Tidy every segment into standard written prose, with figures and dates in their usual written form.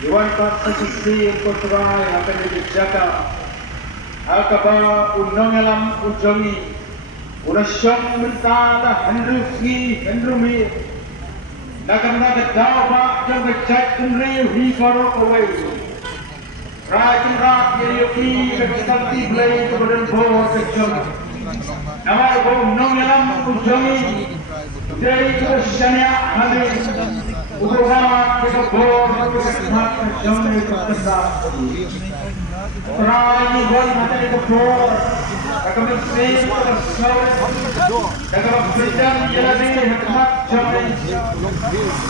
Iwan Pasasisi Kotorai akan dijaga. Akaba unong alam ujongi. Unasyong mentada Henry Nakamnaga dawa jang kecak Henry hi korok away. Rajan rak yoki kesanti play kemudian bor kecong. Nama ibu unong alam ujongi. Dari kesannya Henry Ubuha kita bor kesanti kecong kesanti. Rajan bor nanti kita bor. Akan sih akan berjalan jadi hikmat jamai.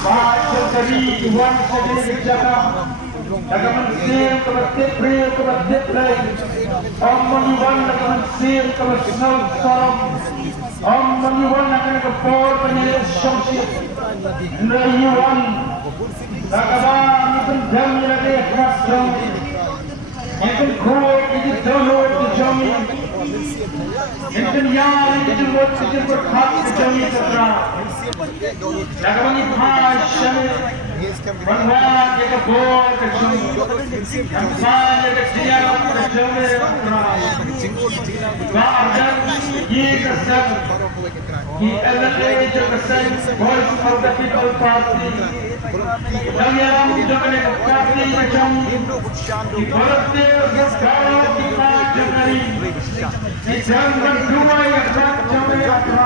Baca tadi Iwan jadi dijaga. Akan sih kebetik lain. Om Iwan akan sih kebesar sorong. Om Iwan akan kepor penyelidik syamsi. Iwan akan berjalan jadi hikmat jamai. Akan kuat itu dahulu jamai. Intan yang itu buat berhak jami terang. Jangan dipasang. Bangsa kita bor kejami. Bangsa kita siap kejami terang. Bahagian ini kesan. Ini adalah kesan Voice of the People Party. Kami akan menjaga parti kejami. Di Palestin sekarang kita jangari. Jangan berdua yang sampai akhir.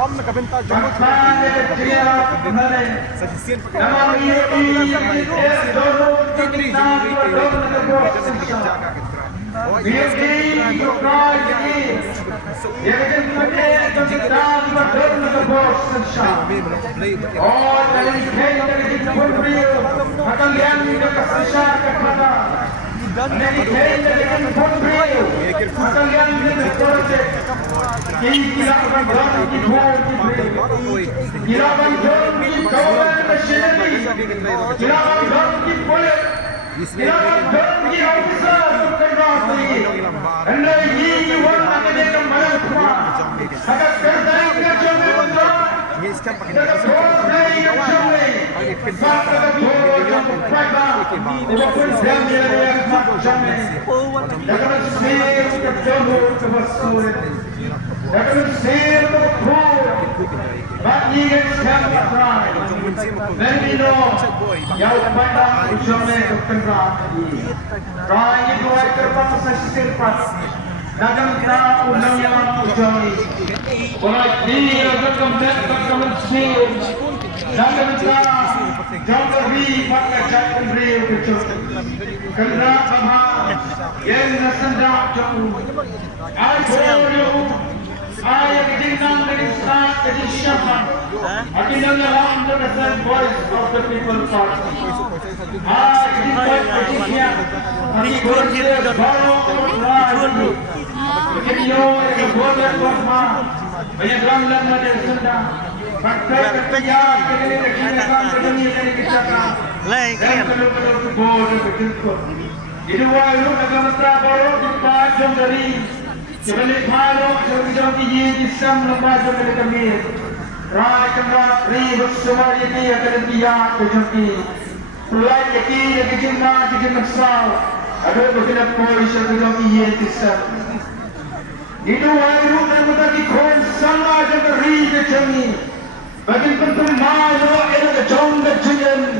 Om nakabenta Bangsa dia benar. Nama ini dono kita ini juga ini. Yang kita dono ke bos Oh, dari kita beri akan lihat kita kesesat kepada. Dari kita beri akan lihat kita proses. Kita akan berani kita akan berani kawan masyarakat. Kita akan berani boleh. Kita akan berani officer kerana anda ini orang akan yang mana semua. Akan kerja kita coba. Kita boleh coba. Maka boleh coba. Walaupun dia yang macam ni. Jangan sih kita coba sulit. Jangan sih kita But he gets come right. Then we know Yau pada ujungnya berkenaan. Trying itu akan pasal sesirpas. Dalam kita undang yang ujungi. Oleh dia berkembang sih. Dalam kita jauh lebih pakai jalan beriu kecil. Kerana bahar yang nasendak jauh. I told you. Ayah kejinang dari saat kejisyaman. Akhirnya dalam the voice of the people party. Kejinang ikut dia baru berlaku. Video yang boleh berma. Banyak ramlan ada sedang. Fakta kerja kejinang berdiri dari kejagaan. Dan perlu boleh betul. Itu walau agama baru dipajang dari. Sebalik malu jauh-jauh di Islam lembaga mereka mir. Rakyat ribut semua ini akan dia kejauh. Pulai yakin kejauh kejauh maksal. Ada beberapa polis yang jauh di Islam. Itu walau dan mutaki kon sama jauh ribut jauh. Bagi pentung malu era kejauh kejauh.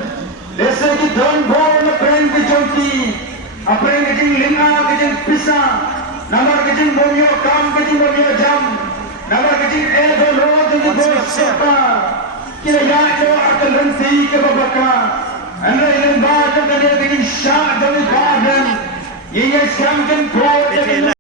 Desa di Donbon apeng kejauh. Apeng kejauh lima kejauh pisang. Nama kecil bomio kam kecil bomio jam. Nama kecil edol road di bos siapa. Kira ya akan henti ke babaka. Anda ingin baca dari kecil syah dari badan. Ia sekarang kan